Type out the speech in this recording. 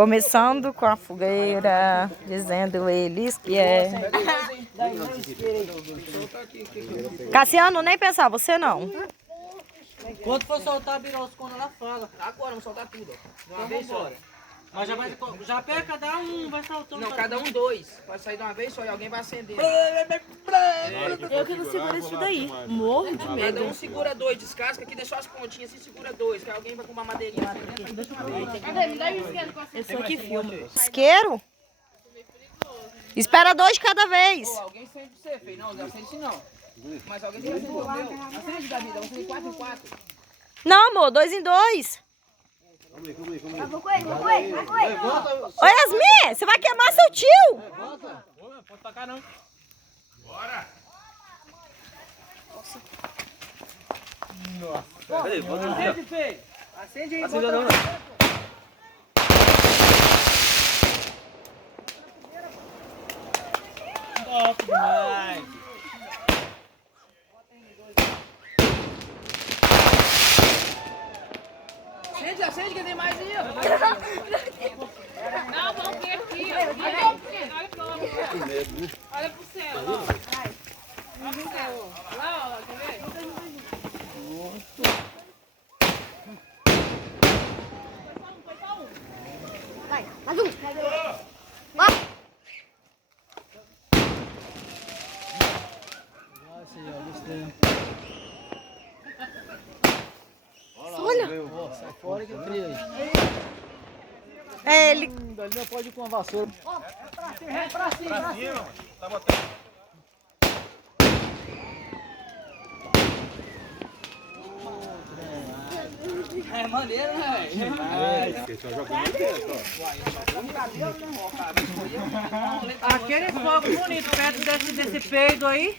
Começando com a fogueira, dizendo eles que é... Cassiano, nem pensar, você não. Quando for soltar a biroscona, ela fala. Agora, vamos soltar tudo, ó. De uma vez só. Mas já pega cada um, vai soltando. Não, cada um dois. Pode sair de uma vez só e alguém vai acender. Eu que não seguro isso daí. Morro de medo. Cada um segura dois, descasca aqui, deixa as pontinhas assim, segura dois. Que alguém vai com uma madeirinha lá dentro. Cadê? Me dá um isqueiro com essa aqui filma. Isqueiro? Espera 2 de cada vez. Ô, alguém acende pra você, filho. Não, não acende não. Mas alguém tem que acender o meu. Acende, Davi, vamos acender 4 em 4. Não, amor, 2 em 2. Vou com ele, vou com ele, vai com ele. Ô, Yasmin, você vai queimar seu tio. Não pode tacar não. Bora! Cadê? Acende, feio. Acende aí, Acende não. Top demais. Acende, acende que tem mais aí, ó. Não, vamos ver aqui. Olha pro céu. Olha pro céu, ó. Olha pro céu. Lá, ó, quer ver? Vai, mais um. Vai. Olha. Sai fora que é frio aí. É, ele... Ele não pode ir com uma vassoura. Pra cima, tá botando. É maneiro, né, velho? Aquele fogo bonito perto desse peido aí.